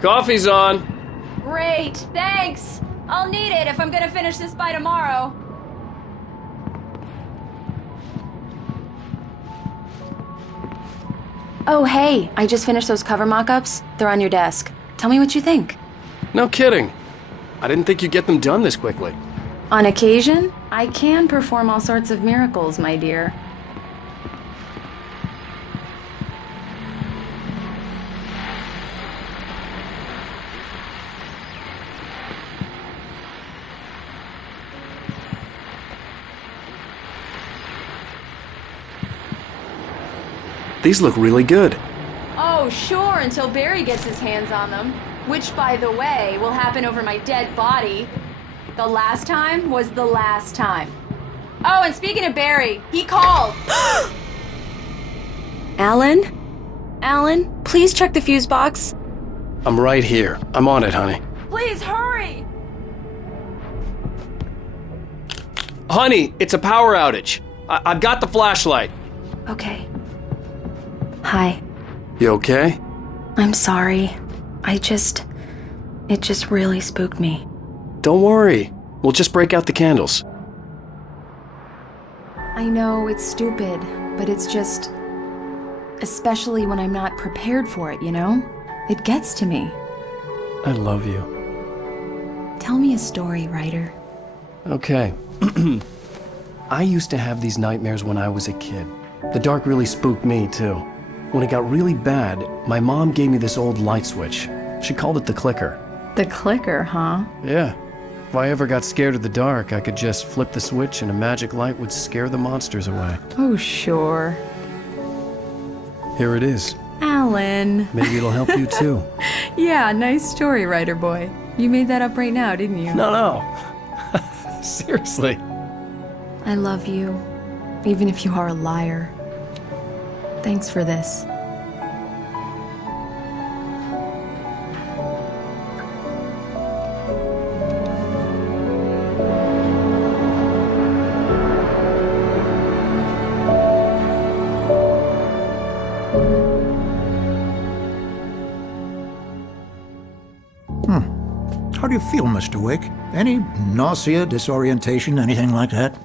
Coffee's on. Great, thanks. I'll need it if I'm gonna finish this by tomorrow. Oh, hey, I just finished those cover mock-ups. They're on your desk. Tell me what you think. No kidding. I didn't think you'd get them done this quickly. On occasion, I can perform all sorts of miracles, my dear. These look really good. Oh, sure, until Barry gets his hands on them. Which, by the way, will happen over my dead body. The last time was the last time. Oh, and speaking of Barry, he called. Alan? Alan, please check the fuse box. I'm right here. I'm on it, honey. Please hurry! Honey, it's a power outage. I've got the flashlight. Okay. Hi. You okay? I'm sorry. It just really spooked me. Don't worry. We'll just break out the candles. I know it's stupid, but it's just... Especially when I'm not prepared for it, you know? It gets to me. I love you. Tell me a story, writer. Okay. I used to have these nightmares when I was a kid. The dark really spooked me, too. When it got really bad, my mom gave me this old light switch. She called it the clicker. The clicker, huh? Yeah. If I ever got scared of the dark, I could just flip the switch and a magic light would scare the monsters away. Oh, sure. Here it is. Alan. Maybe it'll help you, too. Yeah, nice story, writer boy. You made that up right now, didn't you? No. Seriously. I love you, even if you are a liar. Thanks for this. How do you feel, Mr. Wake? Any nausea, disorientation, anything like that?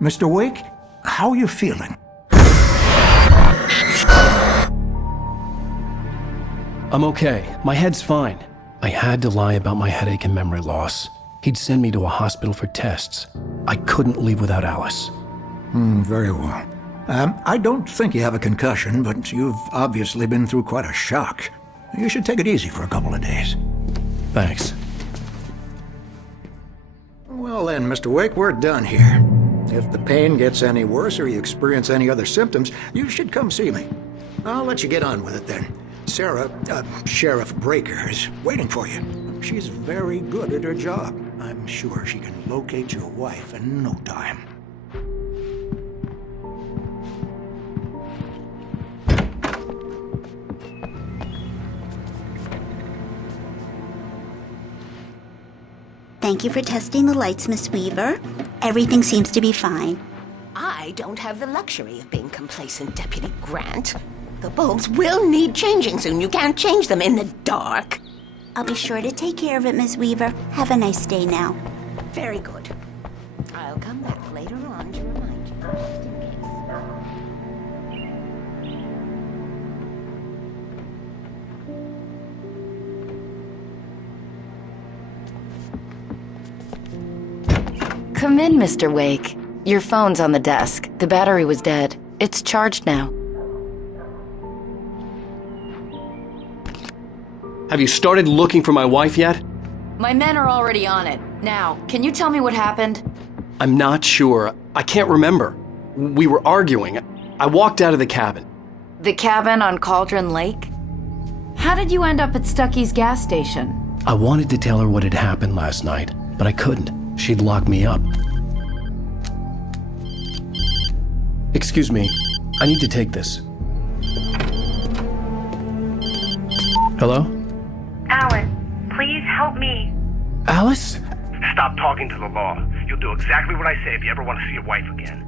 Mr. Wake, how are you feeling? I'm okay. My head's fine. I had to lie about my headache and memory loss. He'd send me to a hospital for tests. I couldn't leave without Alice. Very well. I don't think you have a concussion, but you've obviously been through quite a shock. You should take it easy for a couple of days. Thanks. Well then, Mr. Wake, we're done here. If the pain gets any worse or you experience any other symptoms, you should come see me. I'll let you get on with it then. Sarah, Sheriff Breaker, is waiting for you. She's very good at her job. I'm sure she can locate your wife in no time. Thank you for testing the lights, Miss Weaver. Everything seems to be fine. I don't have the luxury of being complacent, Deputy Grant. The bulbs will need changing soon. You can't change them in the dark. I'll be sure to take care of it, Miss Weaver. Have a nice day now. Very good. I'll come back later on to remind you, just in case. Come in, Mr. Wake. Your phone's on the desk. The battery was dead. It's charged now. Have you started looking for my wife yet? My men are already on it. Now, can you tell me what happened? I'm not sure. I can't remember. We were arguing. I walked out of the cabin. The cabin on Cauldron Lake? How did you end up at Stucky's gas station? I wanted to tell her what had happened last night, but I couldn't. She'd lock me up. Excuse me. I need to take this. Hello? Alan, please help me. Alice? Stop talking to the law. You'll do exactly what I say if you ever want to see your wife again.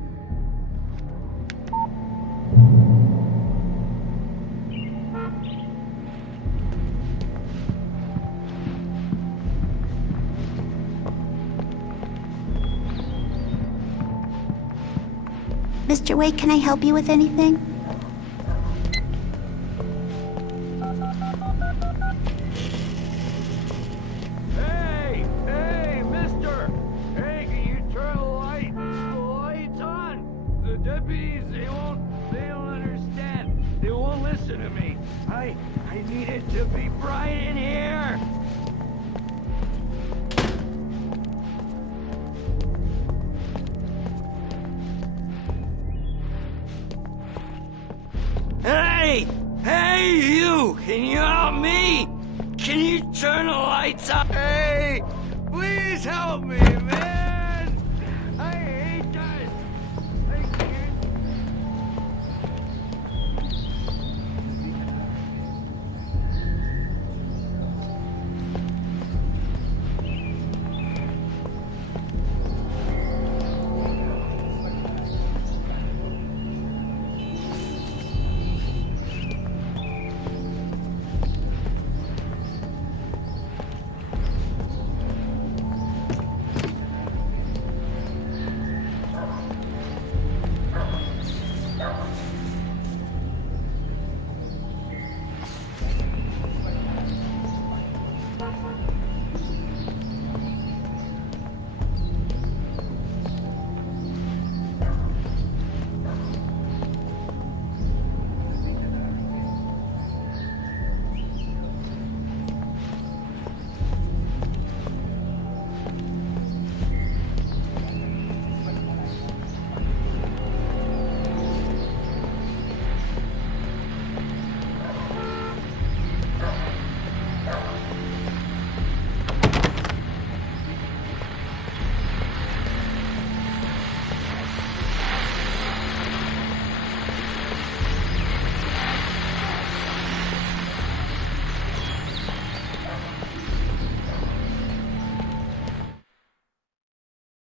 Mr. Wake, can I help you with anything? Hey, mister! Hey, can you turn the lights on? The deputies, they don't understand. They won't listen to me. I need it to be bright in here. Hey, you! Can you help me? Can you turn the lights on? Hey, please help me, man! I hate this! I can't...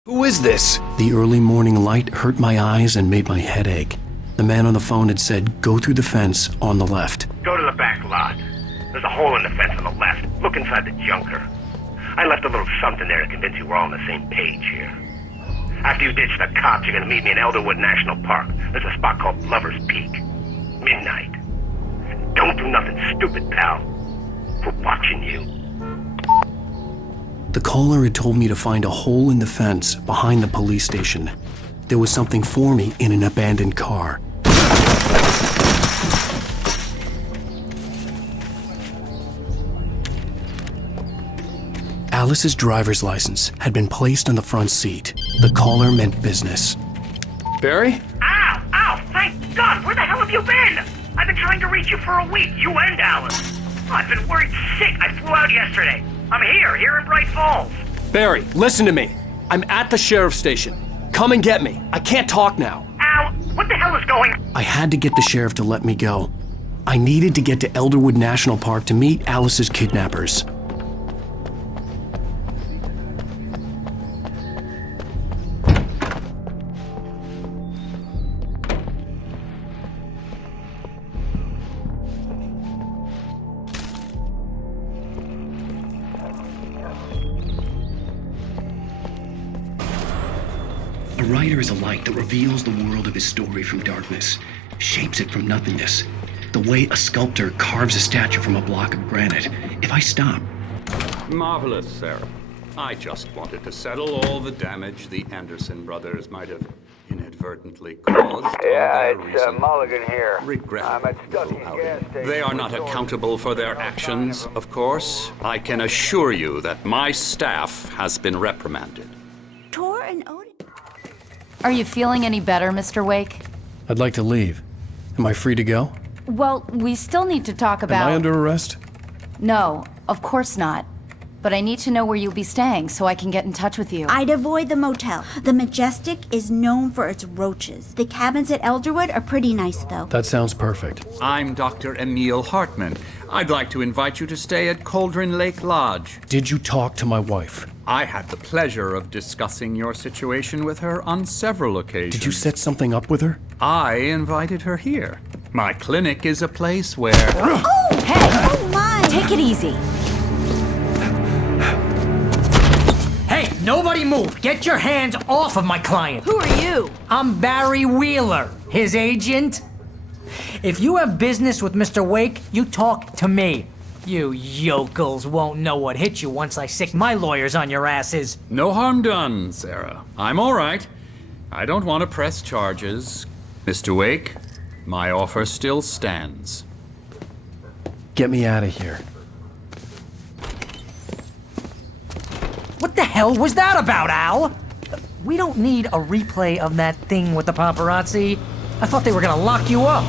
Who is this? The early morning light hurt my eyes and made my head ache. The man on the phone had said, go through the fence on the left. Go to the back lot. There's a hole in the fence on the left. Look inside the junker. I left a little something there to convince you we're all on the same page here. After you ditch the cops, you're gonna meet me in Elderwood National Park. There's a spot called Lover's Peak. Midnight. Don't do nothing stupid, pal. We're watching you. The caller had told me to find a hole in the fence behind the police station. There was something for me in an abandoned car. Alice's driver's license had been placed on the front seat. The caller meant business. Barry? Ow! Thank God! Where the hell have you been? I've been trying to reach you for a week, you and Alice. I've been worried sick. I flew out yesterday. I'm here in Bright Falls. Barry, listen to me. I'm at the sheriff's station. Come and get me. I can't talk now. Al, what the hell is going on? I had to get the sheriff to let me go. I needed to get to Elderwood National Park to meet Alice's kidnappers. A writer is a light that reveals the world of his story from darkness, shapes it from nothingness. The way a sculptor carves a statue from a block of granite. If I stop... Marvelous, Sarah. I just wanted to settle all the damage the Anderson brothers might have inadvertently caused. Yeah, it's Mulligan here. Regret. I'm at Stucky's gas station. They are not accountable for their actions, of course. I can assure you that my staff has been reprimanded. Tor and Odin. Are you feeling any better, Mr. Wake? I'd like to leave. Am I free to go? Well, we still need to talk about... Am I under arrest? No, of course not. But I need to know where you'll be staying so I can get in touch with you. I'd avoid the motel. The Majestic is known for its roaches. The cabins at Elderwood are pretty nice, though. That sounds perfect. I'm Dr. Emil Hartman. I'd like to invite you to stay at Cauldron Lake Lodge. Did you talk to my wife? I had the pleasure of discussing your situation with her on several occasions. Did you set something up with her? I invited her here. My clinic is a place where... Oh! Hey! Oh, my! Take it easy. Hey, nobody Everybody move! Get your hands off of my client! Who are you? I'm Barry Wheeler, his agent. If you have business with Mr. Wake, you talk to me. You yokels won't know what hit you once I sick my lawyers on your asses. No harm done, Sarah. I'm all right. I don't want to press charges. Mr. Wake, my offer still stands. Get me out of here. What the hell was that about, Al? We don't need a replay of that thing with the paparazzi. I thought they were gonna lock you up.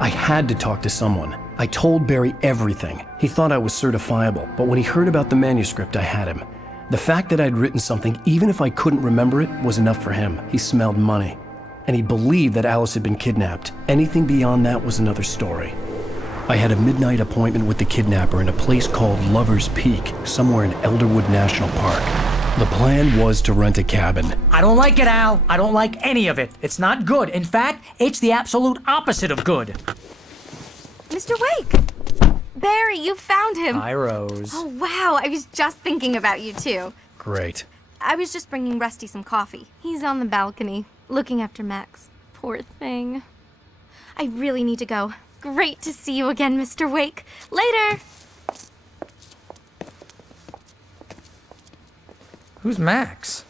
I had to talk to someone. I told Barry everything. He thought I was certifiable, but when he heard about the manuscript, I had him. The fact that I'd written something, even if I couldn't remember it, was enough for him. He smelled money. And he believed that Alice had been kidnapped. Anything beyond that was another story. I had a midnight appointment with the kidnapper in a place called Lover's Peak, somewhere in Elderwood National Park. The plan was to rent a cabin. I don't like it, Al. I don't like any of it. It's not good. In fact, it's the absolute opposite of good. Mr. Wake! Barry, you found him! Hi, Rose. Oh, wow. I was just thinking about you, too. Great. I was just bringing Rusty some coffee. He's on the balcony, looking after Max. Poor thing. I really need to go. Great to see you again, Mr. Wake. Later! Who's Max?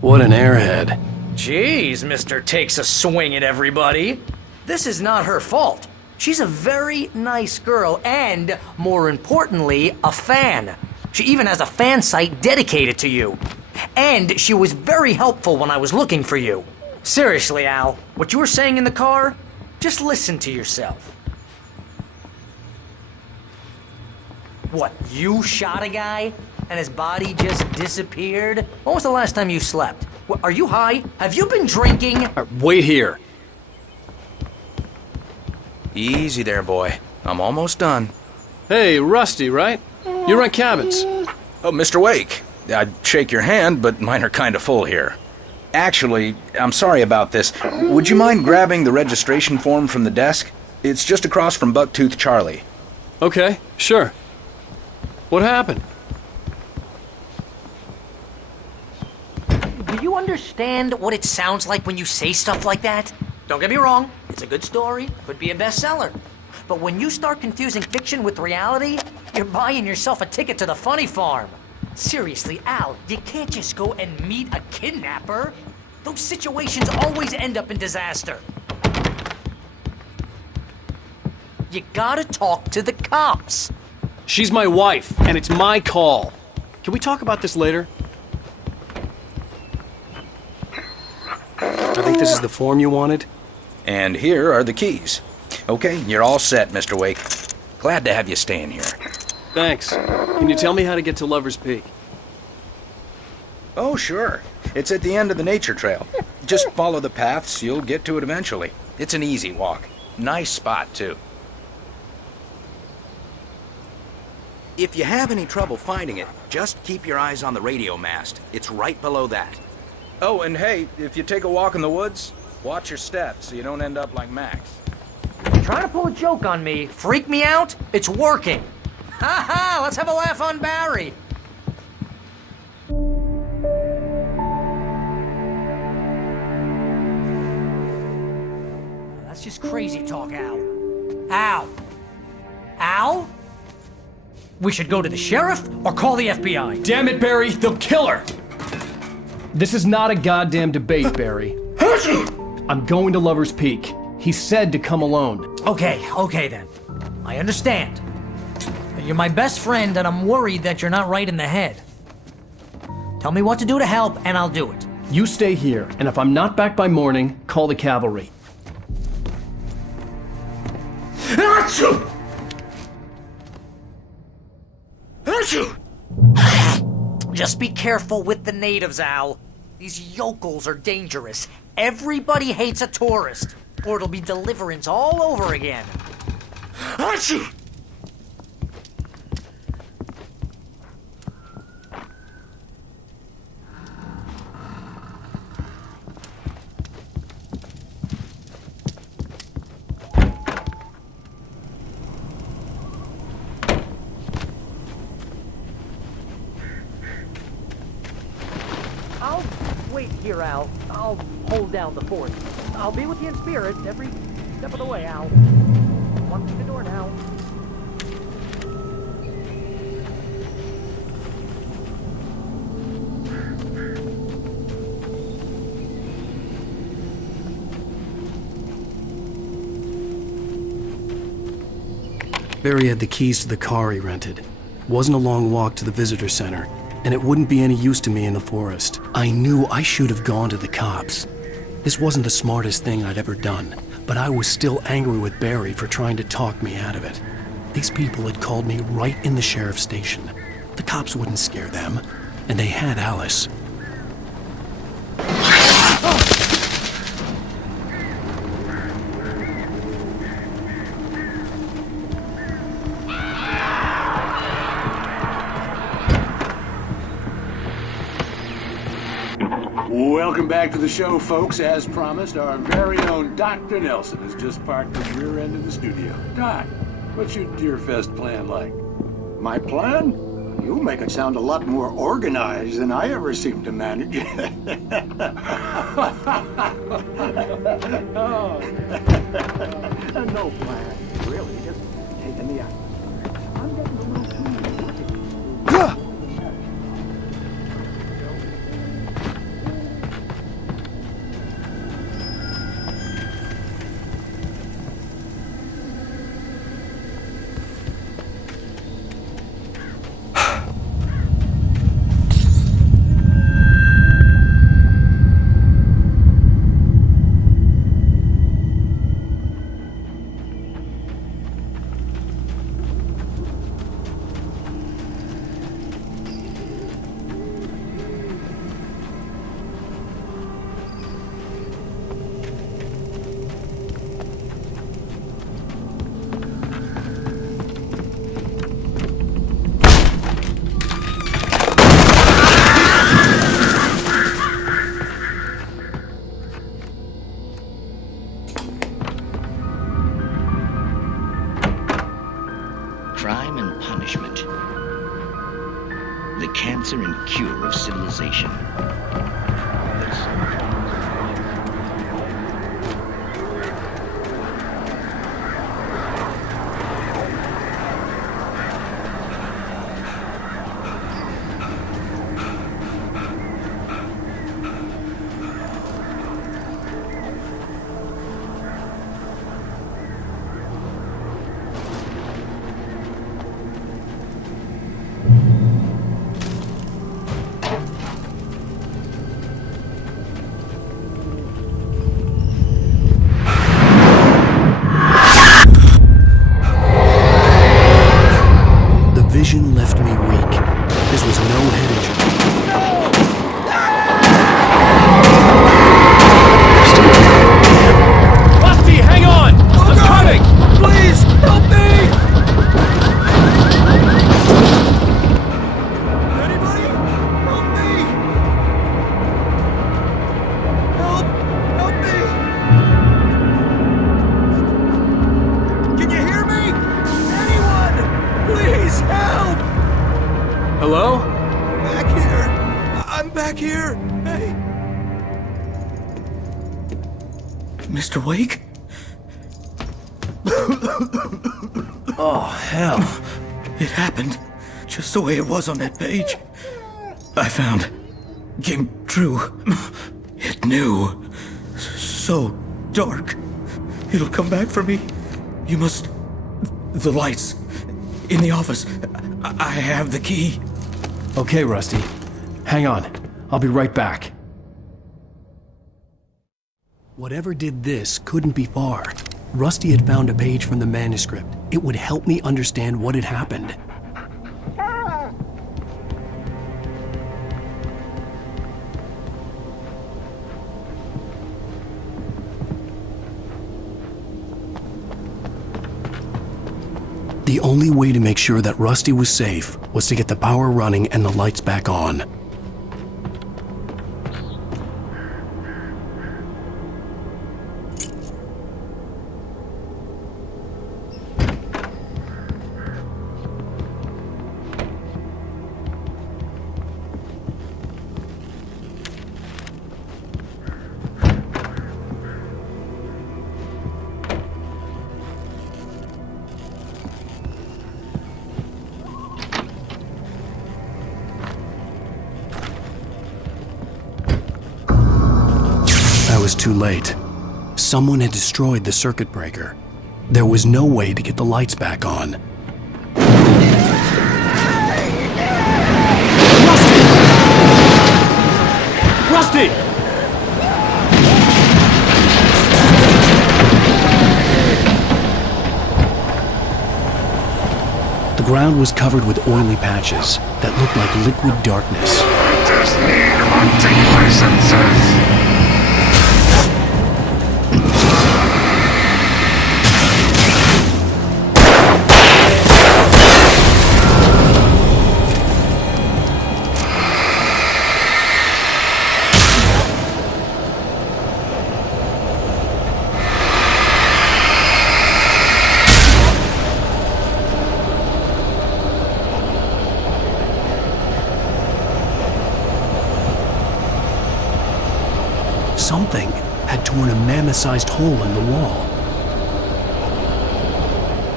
What an airhead. Jeez, Mr. Takes a swing at everybody. This is not her fault. She's a very nice girl and, more importantly, a fan. She even has a fan site dedicated to you. And she was very helpful when I was looking for you. Seriously, Al, what you were saying in the car, just listen to yourself. What, you shot a guy and his body just disappeared? When was the last time you slept? What, are you high? Have you been drinking? Wait here. Easy there, boy. I'm almost done. Hey, Rusty, right? You rent cabins. Oh, Mr. Wake. I'd shake your hand, but mine are kind of full here. Actually, I'm sorry about this. Would you mind grabbing the registration form from the desk? It's just across from Bucktooth Charlie. Okay, sure. What happened? Do you understand what it sounds like when you say stuff like that? Don't get me wrong, it's a good story, could be a bestseller. But when you start confusing fiction with reality, you're buying yourself a ticket to the funny farm. Seriously, Al, you can't just go and meet a kidnapper. Those situations always end up in disaster. You gotta talk to the cops. She's my wife, and it's my call. Can we talk about this later? I think this is the form you wanted. And here are the keys. Okay, you're all set, Mr. Wake. Glad to have you staying here. Thanks. Can you tell me how to get to Lover's Peak? Oh, sure. It's at the end of the nature trail. Just follow the paths, you'll get to it eventually. It's an easy walk. Nice spot, too. If you have any trouble finding it, just keep your eyes on the radio mast. It's right below that. Oh, and hey, if you take a walk in the woods, watch your steps so you don't end up like Max. Trying to pull a joke on me, freak me out? It's working. Ha ha, let's have a laugh on Barry. That's just crazy talk, Al. Al? Al? We should go to the sheriff or call the FBI. Damn it, Barry, they'll kill her! This is not a goddamn debate, Barry. I'm going to Lover's Peak. He said to come alone. Okay then. I understand. You're my best friend and I'm worried that you're not right in the head. Tell me what to do to help and I'll do it. You stay here, and if I'm not back by morning, call the cavalry. Achoo! Achoo! Just be careful with the natives, Al. These yokels are dangerous. Everybody hates a tourist, or it'll be deliverance all over again. Achoo! here, Al. I'll hold down the fort. I'll be with you in spirit every step of the way, Al. Walk through the door now. Barry had the keys to the car he rented. Wasn't a long walk to the visitor center, and it wouldn't be any use to me in the forest. I knew I should have gone to the cops. This wasn't the smartest thing I'd ever done, but I was still angry with Barry for trying to talk me out of it. These people had called me right in the sheriff's station. The cops wouldn't scare them, and they had Alice. Welcome back to the show, folks. As promised, our very own Dr. Nelson has just parked the rear end of the studio. Doc, what's your Deerfest plan like? My plan? You make it sound a lot more organized than I ever seem to manage. Oh. No plan, really. Just taking the act. I'm getting a little too Crime and punishment. The cancer and cure of civilization. Vision left me weak. This was no head injury. Rusty, hang on! I'm coming! Please, help me! Anybody? Help me! Help! Help me! Can you hear me? Anyone! Please, help! Hello? Back here! I'm back here! Hey! Mr. Wake? Oh, hell. It happened just the way it was on that page. I found. Came true. It knew. So dark. It'll come back for me. You must. The lights. In the office. I have the key. Okay, Rusty. Hang on. I'll be right back. Whatever did this couldn't be far. Rusty had found a page from the manuscript. It would help me understand what had happened. The only way to make sure that Rusty was safe was to get the power running and the lights back on. too late. Someone had destroyed the circuit breaker. There was no way to get the lights back on. Rusty! The ground was covered with oily patches that looked like liquid darkness. Just need hunting licenses. Something had torn a mammoth-sized hole in the wall.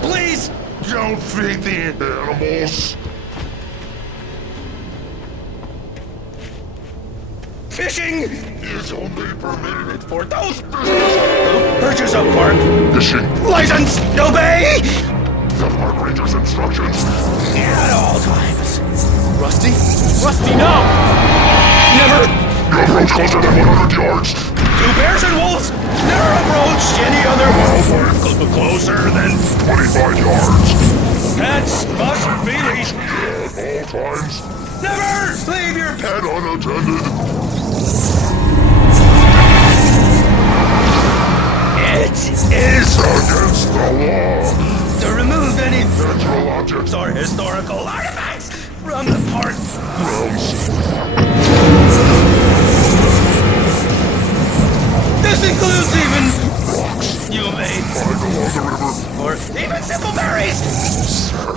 Please don't feed the animals. Fishing is only permitted for those purchase of park fishing license. Obey the park ranger's instructions at all times. Rusty? Rusty, no! Never! You approach closer than 100 yards. 2 bears and wolves! Never approach any other wildlife closer than 25 yards. Pets must be leashed. At all times. Never leave your Pet unattended. It is against the law to remove any natural objects or historical artifacts from the park grounds. This includes even rocks you may find along the river, or even simple berries. Sir.